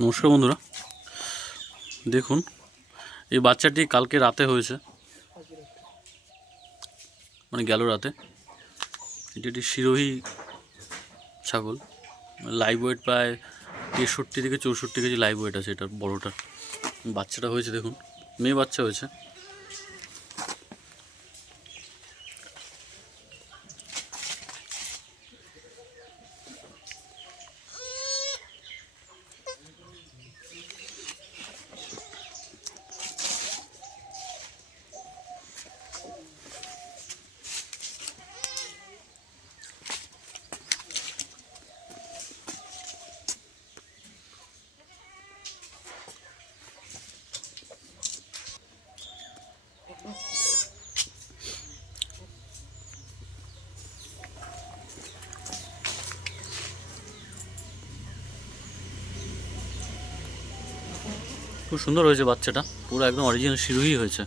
নমস্কার বন্ধুরা, দেখুন এই বাচ্চাটি কালকে রাতে হয়েছে, মানে গেল রাতে। এটি একটি সিরোহী ছাগল, লাইভ ওয়েট প্রায় 63 থেকে 64 কেজি লাইভ ওয়েট আছে এটার, বড়টার। বাচ্চাটা হয়েছে দেখুন, মেয়ে বাচ্চা হয়েছে। খুব সুন্দর হয়েছে বাচ্চাটা, পুরো একদম অরিজিনাল সিরোহী হয়েছে।